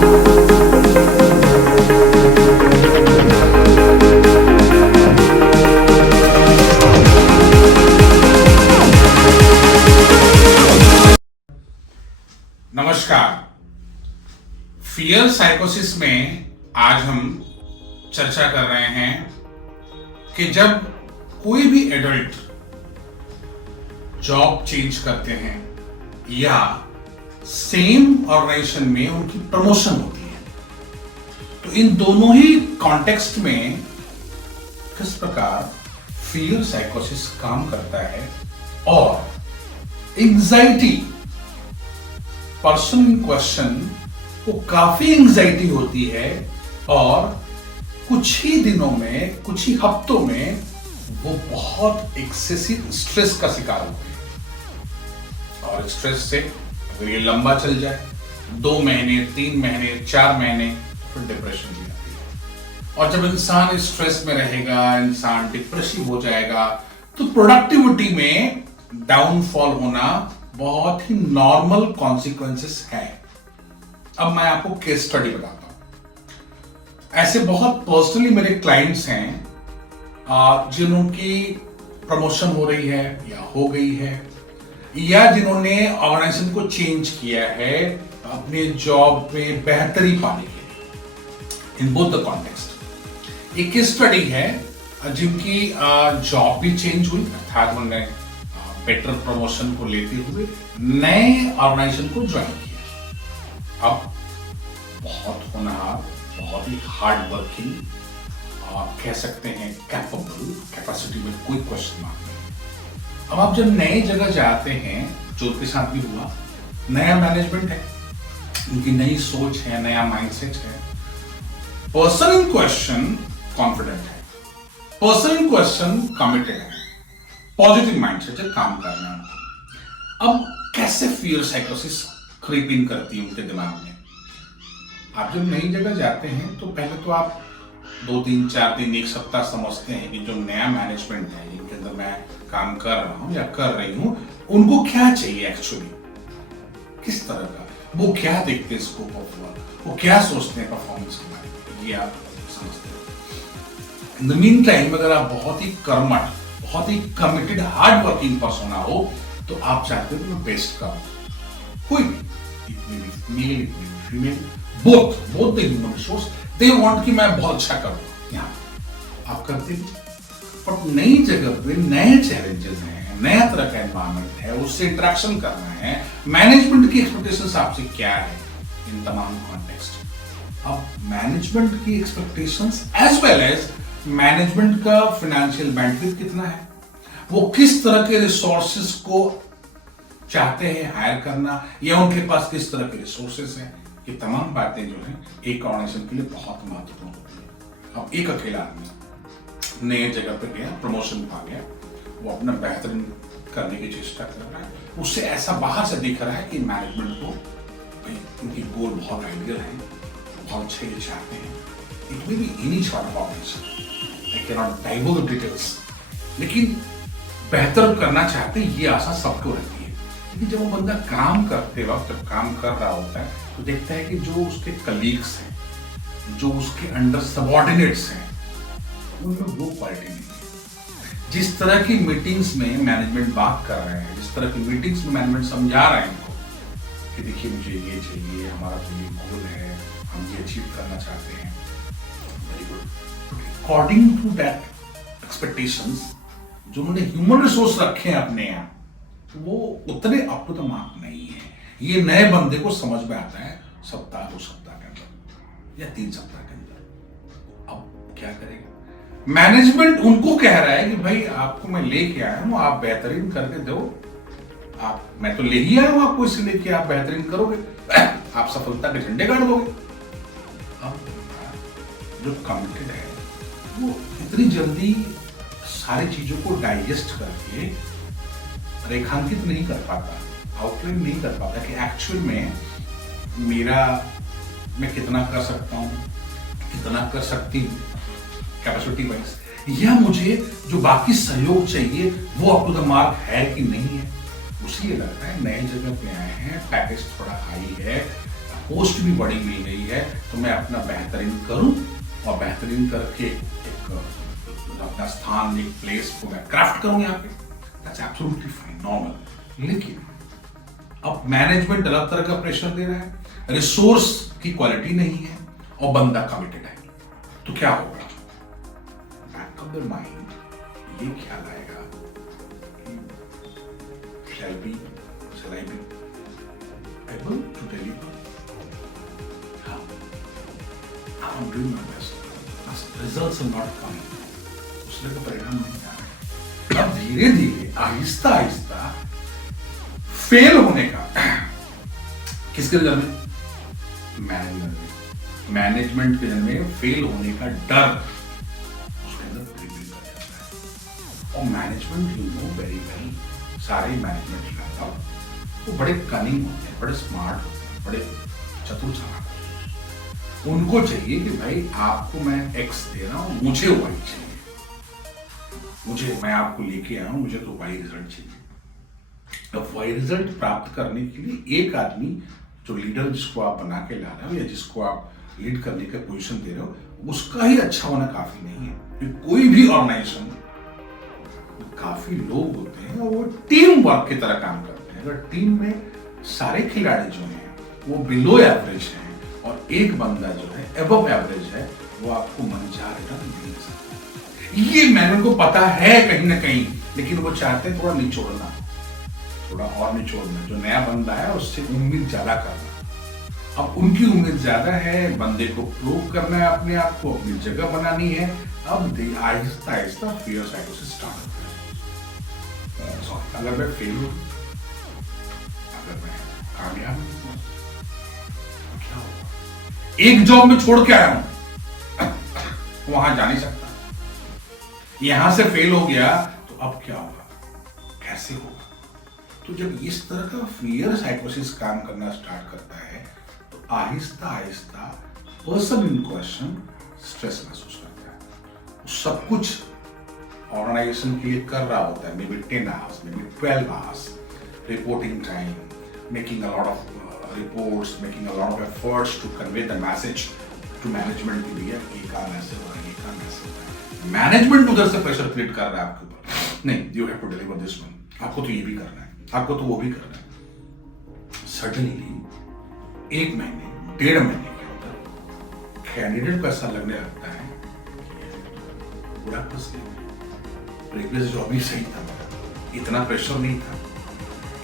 नमस्कार। फियर साइकोसिस में आज हम चर्चा कर रहे हैं कि जब कोई भी एडल्ट जॉब चेंज करते हैं या सेम ऑर्गेनाइजेशन में उनकी प्रमोशन होती है, तो इन दोनों ही कॉन्टेक्स्ट में किस प्रकार फियर साइकोसिस काम करता है और एंजाइटी पर्सन इन क्वेश्चन को काफी एंजाइटी होती है और कुछ ही दिनों में, कुछ ही हफ्तों में वो बहुत एक्सेसिव स्ट्रेस का शिकार होते हैं। और स्ट्रेस से अगर ये लंबा चल जाए 2 महीने, 3 महीने, 4 महीने, फिर डिप्रेशन भी आती है। और जब इंसान स्ट्रेस में रहेगा, इंसान डिप्रेसिव हो जाएगा, तो प्रोडक्टिविटी में डाउनफॉल होना बहुत ही नॉर्मल कॉन्सिक्वेंसेस है। अब मैं आपको केस स्टडी बताता हूं। ऐसे बहुत पर्सनली मेरे क्लाइंट्स हैं जिन्हों की प्रमोशन हो रही है या हो गई है, या जिन्होंने ऑर्गेनाइजेशन को चेंज किया है अपने जॉब में बेहतरी पाने के लिए। इन बोथ द कॉन्टेक्स्ट एक केस स्टडी है जिनकी जॉब भी चेंज हुई, अर्थात उन्होंने बेटर प्रमोशन को लेते हुए नए ऑर्गेनाइजेशन को ज्वाइन किया। अब बहुत होनहार, बहुत ही हार्ड वर्किंग, कह सकते हैं कैपेबल, कैपेसिटी में कोई क्वेश्चन मार्क नहीं। अब आप जब नई जगह जाते हैं, जो उनके साथ भी हुआ, नया मैनेजमेंट है, उनकी नई सोच है, नया माइंडसेट है। पर्सन इन क्वेश्चन कॉन्फिडेंट है, पर्सन इन क्वेश्चन कमिटेड है, पॉजिटिव माइंडसेट से काम करना है। अब कैसे फियर साइकोसिस क्रीप इन करती है उनके दिमाग में? आप जब नई जगह जाते हैं तो पहले तो आप 2 दिन, 4 दिन, 1 सप्ताह समझते हैं कि जो नया मैनेजमेंट है जिनके अंदर मैं काम कर रहा हूं या कर रही हूं, उनको क्या चाहिए एक्चुअली, किस तरह का, वो क्या देखते हैं स्कोप ऑफ वर्क, वो क्या सोचते हैं परफॉर्मेंस के बारे में, ये आप समझते हैं। इन द मीन टाइम अगर आप बहुत ही कर्मठ, बहुत ही कमिटेड, हार्ड वर्किंग पर्सन हो, तो आप चाहते हो कि मैं बेस्ट करूं। कोई भी, male, female, both the human resource, they want कि मैं बहुत अच्छा करूं। यहां आप करते भी, पर नई जगह पे नए चैलेंजेस हैं, नया तरह का एनवायरनमेंट है, उससे इंटरेक्शन करना है, मैनेजमेंट की एक्सपेक्टेशंस आपसे क्या है, इन तमाम कॉन्टेक्स्ट। अब मैनेजमेंट की expectations as well as management का फाइनेंशियल बैंडविड्थ कितना है, वो किस तरह के रिसोर्सेज को चाहते हैं हायर करना, या उनके पास किस तरह के रिसोर्सेज हैं, ये तमाम बातें जो हैं एक ऑर्गेनाइजेशन के लिए बहुत महत्वपूर्ण होती है। अब एक अकेला आदमी नए जगह पे गया, प्रमोशन पा गया, वो अपना बेहतरीन करने की चेष्टा कर रहा है, उससे ऐसा बाहर से दिख रहा है कि मैनेजमेंट को उनकी गोल बहुत आइडियल है, बहुत अच्छे ये चाहते हैं। It will be any sort of organisation, I can not divulge details, लेकिन बेहतर करना चाहते हैं, ये आशा सबको रहती है। लेकिन जब वो बंदा काम करते वक्त, जब काम कर रहा होता है, तो देखता है कि जो उसके कलीग्स हैं, जो उसके अंडर सबऑर्डिनेट्स हैं, उनमें वो क्वालिटी नहीं है। जिस तरह की मीटिंग्स में मैनेजमेंट बात कर रहे हैं, जिस तरह की मीटिंग्स में मैनेजमेंट समझा रहे हैं उनको कि देखिए मुझे ये चाहिए, हमारा तो ये गोल है, हम ये अचीव करना चाहते हैं, very good, according to that expectations जो उन्होंने ह्यूमन रिसोर्स रखे हैं अपने यहाँ, वो उतने अप टू द मार्क नहीं है। ये नए बंदे को समझ में आता है सप्ताह, 2 सप्ताह के अंदर या 3 सप्ताह के अंदर। अब क्या करेगा मैनेजमेंट? उनको कह रहा है कि भाई आपको मैं लेके आया हूं, आप बेहतरीन करके दो, मैं तो ले ही आया हूं आपको, इसलिए कि आप बेहतरीन करोगे, आप सफलता के झंडे गाड़ दोगे। अब जो कमिटेड है वो इतनी जल्दी सारी चीजों को डाइजेस्ट करके रेखांकित नहीं कर पाता, आउटलाइन नहीं कर पाता कि एक्चुअल में मैं कितना कर सकता हूं, कितना कर सकती हूं कैपेसिटी वाइज, या मुझे जो बाकी सहयोग चाहिए वो अप टू द मार्क है कि नहीं है। उसलिए लगता है नए जगह पे आए हैं, पैकेज थोड़ा हाई है, पोस्ट भी बड़ी मिल गई है, तो मैं अपना बेहतरीन करूं और बेहतरीन करके एक अपना स्थान, एक प्लेस को मैं क्राफ्ट करूं यहाँ पे। That's absolutely fine, normal. लेकिन अब मैनेजमेंट अलग तरह का प्रेशर दे रहा है, रिसोर्स की क्वालिटी नहीं है और बंदा कमिटेड है, तो क्या होगा? बैक ऑफ द माइंड ये ख्याल आएगा कि shall I be able to deliver? हाँ, I'm doing my best. Results are not coming. उसने का परिणाम नहीं आ रहा। अब धीरे धीरे आहिस्ता आहिस्ता फेल होने का किसके नजर में? मैनेजमेंट के नजर में फेल होने का डर उसके अंदर प्रिवेल कर जाता है। और management you know very well, सारे मैनेजमेंट वो बड़े कनिंग होते हैं, बड़े स्मार्ट होते हैं, बड़े चतुर चालाक होते हैं। उनको चाहिए कि भाई आपको मैं एक्स दे रहा हूं, मुझे वाई चाहिए, मैं आपको लेके आया हूं, मुझे तो वाई रिजल्ट चाहिए। अब वाई रिजल्ट प्राप्त करने के लिए एक आदमी जो लीडर जिसको आप बना के ला रहे हो या जिसको आप लीड करने का पोजीशन दे रहे हो, उसका ही अच्छा होना काफी नहीं है। कोई भी ऑर्गेनाइजेशन, काफी लोग होते हैं और वो टीम वर्क की तरह काम करते हैं। अगर टीम में सारे खिलाड़ी जो हैं वो बिलो एवरेज हैं और एक बंदा जो है अबव एवरेज है, वो आपको मनचाहा रिटर्न नहीं दे सकता। ये मैंने को पता है कहीं ना कहीं, लेकिन वो चाहते हैं थोड़ा निचोड़ना, थोड़ा और निचोड़ना। जो नया बंदा है उससे उम्मीद ज्यादा करना। अब उनकी उम्मीद ज्यादा है, बंदे को प्रूव करना है, अपने आप को अपनी जगह बनानी है। अब आहिस्ता आहिस्ता फियर साइकोसिस स्टार्ट होता है। अगर मैं फेल हूं, अगर मैं कामयाब हूं, तो क्या होगा? एक जॉब में छोड़ के आया हूं, वहां जा नहीं सकता। यहां से फेल हो गया तो अब क्या होगा, कैसे होगा? तो जब इस तरह का फियर साइकोसिस काम करना स्टार्ट करता है, तो Aahista Aahista person in question stress महसूस करता है। सब कुछ ऑर्गेनाइजेशन के लिए कर रहा होता है, maybe 10 hours, maybe 12 hours, reporting time, making a lot of reports, making a lot of efforts to convey the message to management की भैया ये काम ऐसे हो रहा है, ये काम ऐसे हो रहा है। मैनेजमेंट उधर से प्रेशर क्रिएट कर रहा है आपके ऊपर, नहीं you have to deliver this one, आपको तो ये भी करना है, आपको तो वो भी करना है। सडनली 1 महीने 1.5 महीने के अंदर कैंडिडेट को ऐसा लगने लगता है पूरा फंस गया, प्रीवियस जॉब ही सही था, इतना प्रेशर नहीं था,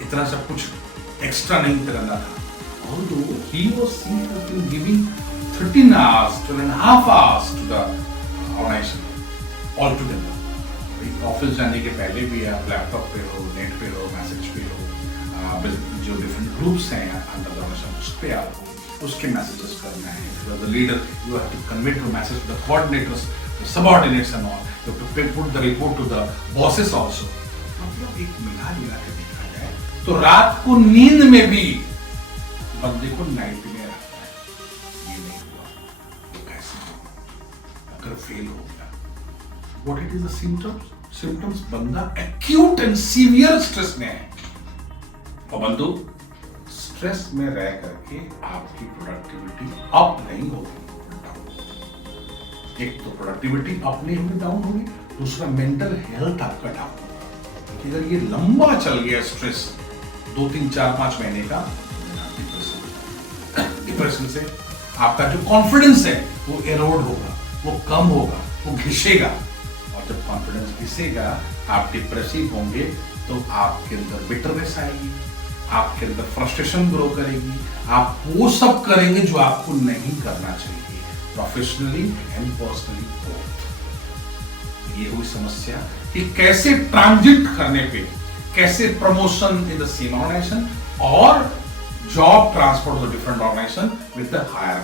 इतना सब कुछ एक्स्ट्रा नहीं करना था। Although he was seen as being giving 13 hours, 12.5 hours to the organization altogether. Office जाने के पहले भी आप लैपटॉप पे हो, नेट पे हो, मैसेज पे हो, जो डिफरेंट ग्रुप्स हैं अंडर द ऑर्गेनाइजेशन उस पे आप हो, उसके मैसेजेस करना है। The leader you have to convey to message to the coordinators, the subordinates and all, you have to put the report to the bosses also. मतलब एक मिला के देखा जाए तो रात को नींद में भी बंदे को नाइटमेयर आता है, ये नहीं हुआ, ये कैसे हुआ, अगर फेल हो गया। What it is the symptoms? Symptoms बंदा acute and severe स्ट्रेस में है। और बंदो स्ट्रेस में रह करके आपकी प्रोडक्टिविटी अप नहीं होगी, एक तो प्रोडक्टिविटी अप नहीं होगी, डाउन होगी, दूसरा मेंटल हेल्थ आपका डाउन होगा। अगर ये लंबा चल गया स्ट्रेस 2, 3, 4, 5 महीने का, डिप्रेशन से आपका जो कॉन्फिडेंस है वो एरोड होगा, वो कम होगा, वो घिसेगा। जब कॉन्फिडेंस घिसेगा, आप डिप्रेसिव होंगे, तो आपके अंदर बिटरनेस आएगी, आपके अंदर फ्रस्ट्रेशन ग्रो करेगी, आप वो सब करेंगे जो आपको नहीं करना चाहिए, प्रोफेशनली एंड पर्सनली बोथ। ये हुई समस्या कि कैसे ट्रांजिट करने पे, कैसे promotion in the same organisation और job transfer to different organisation with the higher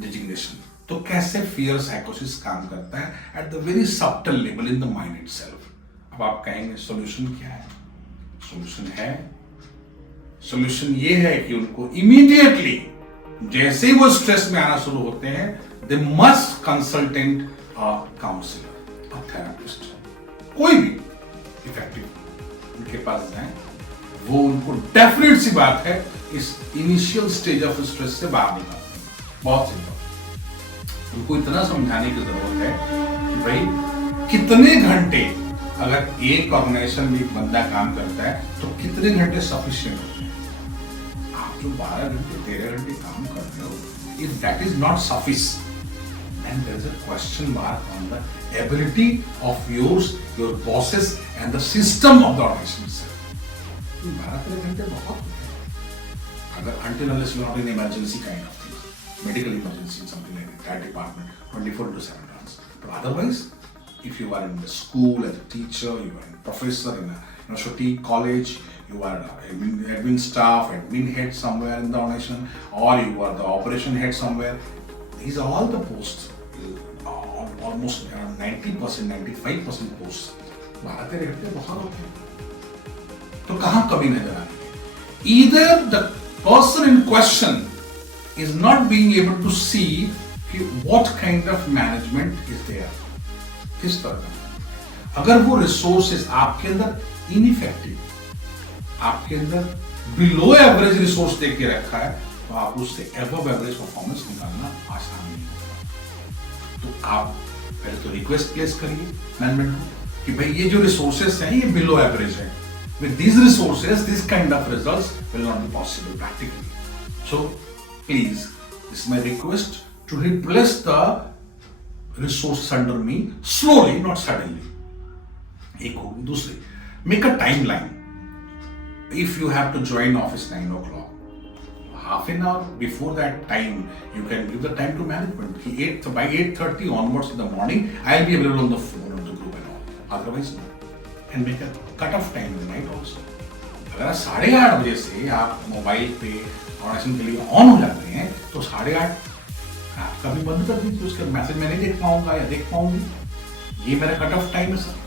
designation. तो कैसे फियर साइकोसिस काम करता है at the very subtle level in the mind itself. अब आप कहेंगे सॉल्यूशन क्या है? सॉल्यूशन ये है कि उनको इमीडिएटली जैसे ही वो स्ट्रेस में आना शुरू होते हैं, they must consultant a counsellor, a therapist, कोई भी इफेक्टिव उनके पास जाए। वो उनको डेफिनेट सी बात है इस इनिशियल स्टेज ऑफ स्ट्रेस से बाहर निकालते हैं। बहुत सिंपल, उनको इतना समझाने की जरूरत है कि भाई कितने घंटे, अगर एक ऑर्गेनाइजेशन में एक बंदा काम करता है तो कितने घंटे सफिशिएंट होते हैं। आप जो 12 घंटे 13 घंटे काम कर रहे हो, if that is not sufficient, then there is a question mark on the ability of yours, your bosses and the system of the organization. 12-13 घंटे बहुत होते हैं। अगर until unless you are not in emergency kind of thing, medical emergency, something like that department, 24/7 runs. But otherwise, if you are in the school as a teacher, you are a professor in a university, college, you are admin staff, admin head somewhere in the organization, or you are the operation head somewhere. These are all the posts, almost around 90%, 95% posts. 12-13 घंटे बहुत होते हैं। तो कहां कमी नजर आ रही है? Either the person in question is not being able to see what kind of management is there. किस तरह का, अगर वो रिसोर्सेस आपके अंदर इनइफेक्टिव, आपके अंदर बिलो एवरेज रिसोर्स दे के रखा है, तो आप उससे एबव एवरेज परफॉर्मेंस निकालना आसान नहीं होगा। तो आप पहले तो रिक्वेस्ट प्लेस करिए मैनेजमेंट को कि भाई ये जो रिसोर्सेस हैं ये बिलो एवरेज है, with these resources this kind of results will not be possible practically, so please, this is my request to replace the resources under me slowly, not suddenly. एक होगी। दूसरी, make a timeline. If you have to join office 9 o'clock, half an hour before that time you can give the time to management. By 8:30 onwards in the morning I'll be available on the phone of the group and all, otherwise no. And make a cut off time in the night also. अगर 8:30 बजे से आप mobile पे organisation के लिए on हो जाते हैं तो 8:30 आप कभी बंद कर दीजिए, उसका मैसेज मैं नहीं देख पाऊंगा या देख पाऊंगी, ये मेरा कट ऑफ टाइम है सर।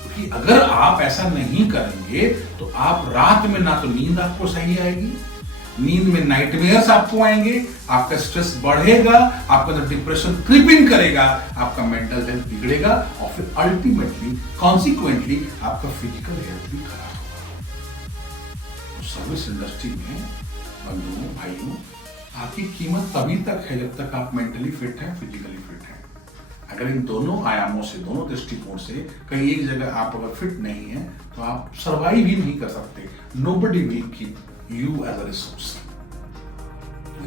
क्योंकि अगर आप ऐसा नहीं करेंगे तो आप रात में ना तो नींद आपको सही आएगी, नींद में नाइटमेयर्स आपको आएंगे, आपका स्ट्रेस बढ़ेगा, आपका डिप्रेशन क्रीपिंग करेगा, आपका मेंटल हेल्थ बिगड़ेगा और फिर अल्टीमेटली कॉन्सिक्वेंटली आपका फिजिकल हेल्थ भी खराब होगा। तो सर्विस इंडस्ट्री में बंधुओं भाइयों, आपकी कीमत तभी तक है जब तक आप मेंटली फिट हैं, फिजिकली फिट हैं। अगर इन दोनों आयामों से, दोनों दृष्टिकोण से कहीं एक जगह आप अगर फिट नहीं है तो आप सर्वाइव ही नहीं कर सकते। Nobody will keep you as a resource.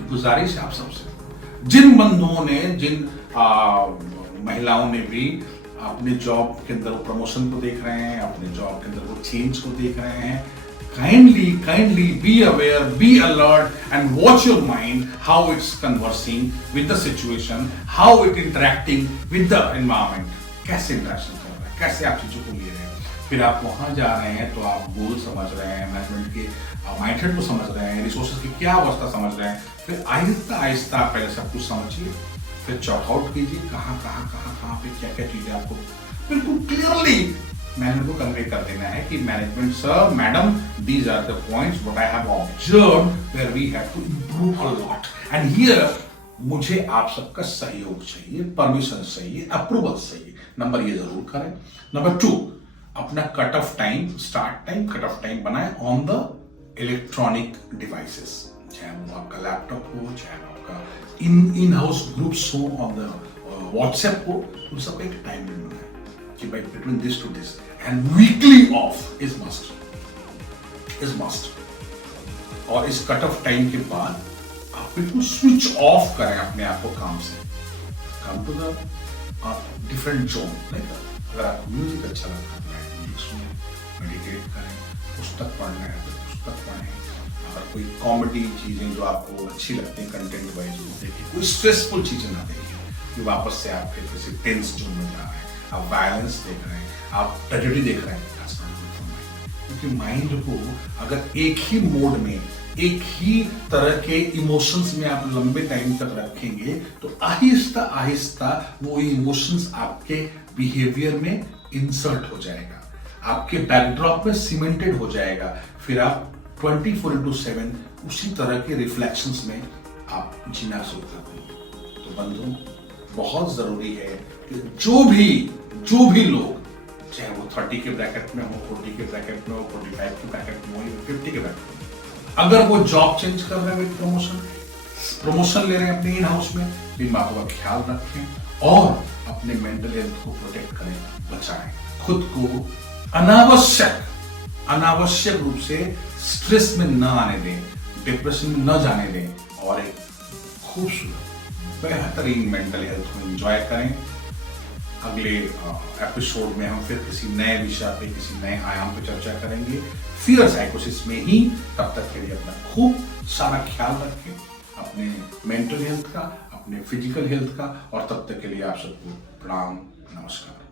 गुजारिश है आप सबसे, जिन बंधुओं ने, जिन महिलाओं ने भी अपने जॉब के अंदर प्रमोशन को देख रहे हैं, अपने जॉब के अंदर वो चेंज को देख रहे हैं, kindly be aware, be alert and watch your mind how it's conversing with the situation, how it interacting with the environment, कैसे इंटरेक्शन कर रहा है, कैसे आप चीजों को ले रहे हैं। फिर आप वहां जा रहे हैं तो आप गोल समझ रहे हैं, मैनेजमेंट के माइंडसेट को समझ रहे हैं, रिसोर्सेज की क्या अवस्था समझ रहे हैं। फिर आहिस्ता आहिस्ता पहले सब कुछ समझिए, फिर चॉकआउट कीजिए कहाँ पे क्या क्या चीजें आपको बिल्कुल क्लियरली मैनेजमेंट को कन्वे कर देना है कि management sir, madam, these are the points what I have observed where we have to improve a lot and here मुझे आप सबका सहयोग चाहिए, परमिशन चाहिए, अप्रूवल चाहिए। नंबर ये जरूर करें। नंबर 2, अपना cut off time, start time, cut off time बनाए ऑन द इलेक्ट्रॉनिक डिवाइसेस, चाहे वो आपका लैपटॉप हो, चाहे आपका इन हाउस ग्रुप्स हो, ऑन द व्हाट्सएप हो, उन सबका एक टाइम बनाए कि भाई between this to this, and weekly off is must. और इस कट ऑफ टाइम के बाद आप बिल्कुल स्विच ऑफ करें अपने आप को काम से, come to the different zone. अगर आपको म्यूजिक अच्छा लगता है तो म्यूजिक सुनें, मेडिटेट करें, पुस्तक पढ़ना है तो पुस्तक पढ़ें, अगर कोई कॉमेडी चीजें जो आपको अच्छी लगती हैं कंटेंट वाइज देखिए, कोई स्ट्रेसफुल चीजें ना देखिए कि वापस से आप फिर किसी टेंस जोन में जा रहे हैं, आप वायलेंस देख रहे हैं, आप ट्रेजेडी देख रहे हैं। क्योंकि माइंड को अगर एक ही मोड में, एक ही तरह के इमोशंस में आप लंबे टाइम तक रखेंगे तो आहिस्ता आहिस्ता वो इमोशंस आपके बिहेवियर में इंसर्ट हो जाएगा, आपके बैकड्रॉप में सीमेंटेड हो जाएगा, फिर आप 24/7 उसी तरह के रिफ्लेक्शंस में आप जीना शुरू कर देंगे। तो बंधुओं, बहुत जरूरी है कि जो भी लोग, चाहे वो 30 के ब्रैकेट में हो, 40 के ब्रैकेट में हो, 45 के ब्रैकेट में हो, 50 के ब्रैकेट में, अगर वो जॉब चेंज कर रहे हैं विद प्रमोशन ले रहे हैं अपने इन हाउस में, इन बातों का ख्याल रखें और अपने मेंटल हेल्थ को प्रोटेक्ट करें, बचाएं खुद को। अनावश्यक रूप से स्ट्रेस में न आने दें, डिप्रेशन में न जाने दें और एक खूबसूरत बेहतरीन मेंटल हेल्थ को एंजॉय करें। अगले एपिसोड में हम फिर किसी नए विषय पे, किसी नए आयाम पे चर्चा करेंगे, फियर साइकोसिस में ही। तब तक के लिए अपना खूब सारा ख्याल रखें, अपने मेंटल हेल्थ का, अपने फिजिकल हेल्थ का, और तब तक के लिए आप सबको प्रणाम, नमस्कार।